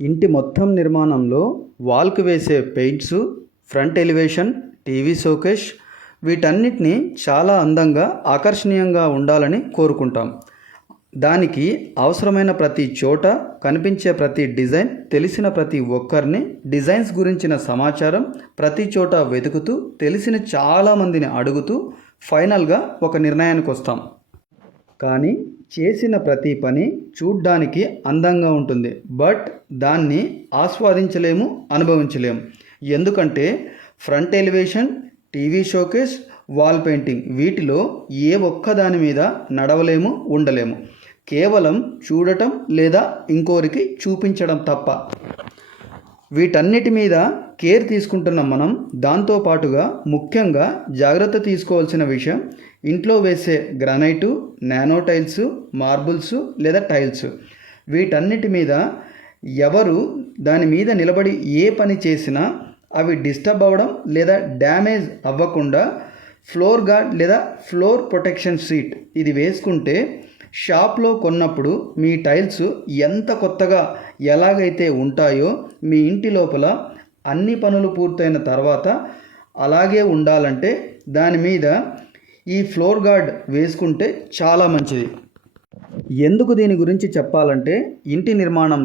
ఇంటి మొత్తం నిర్మాణంలో వాల్కు వేసే paints, front elevation, TV showcase వీటన్నిటిని చాలా అందంగా ఆకర్షణీయంగా ఉండాలని కోరుకుంటాం. దానికి అవసరమైన ప్రతి చోట కనిపించే ప్రతి డిజైన్, తెలిసిన ప్రతి ఒక్కరిని డిజైన్స్ గురించిన సమాచారం ప్రతి చోట వెతుకుతూ తెలిసిన చాలామందిని అడుగుతూ ఫైనల్గా ఒక నిర్ణయానికి వస్తాం. కానీ చేసిన ప్రతి పని చూడ్డానికి అందంగా ఉంటుంది, బట్ దాన్ని ఆస్వాదించలేము, అనుభవించలేము. ఎందుకంటే front elevation, TV showcase, wall painting వీటిలో ఏ ఒక్క దాని మీద నడవలేము, ఉండలేము. కేవలం చూడటం లేదా ఇంకోరికి చూపించడం తప్ప. వీటన్నిటి మీద కేర్ తీసుకుంటున్న మనం దాంతోపాటుగా ముఖ్యంగా జాగ్రత్త తీసుకోవాల్సిన విషయం ఇంట్లో వేసే గ్రానైటు, నానో టైల్స్, మార్బుల్స్ లేదా టైల్స్ వీటన్నిటి మీద ఎవరు దాని మీద నిలబడి ఏ పని చేసినా అవి డిస్టర్బ్ అవ్వడం లేదా డ్యామేజ్ అవ్వకుండా ఫ్లోర్ గార్డ్ లేదా ఫ్లోర్ ప్రొటెక్షన్ షీట్ ఇది వేసుకుంటే షాప్లో కొన్నప్పుడు మీ టైల్స్ ఎంత కొత్తగా ఎలాగైతే ఉంటాయో మీ ఇంటి లోపల అన్ని పనులు పూర్తయిన తర్వాత అలాగే ఉండాలంటే దాని మీద ఈ ఫ్లోర్ గార్డ్ వేసుకుంటే చాలా మంచిది. ఎందుకు దీని గురించి చెప్పాలంటే ఇంటి నిర్మాణం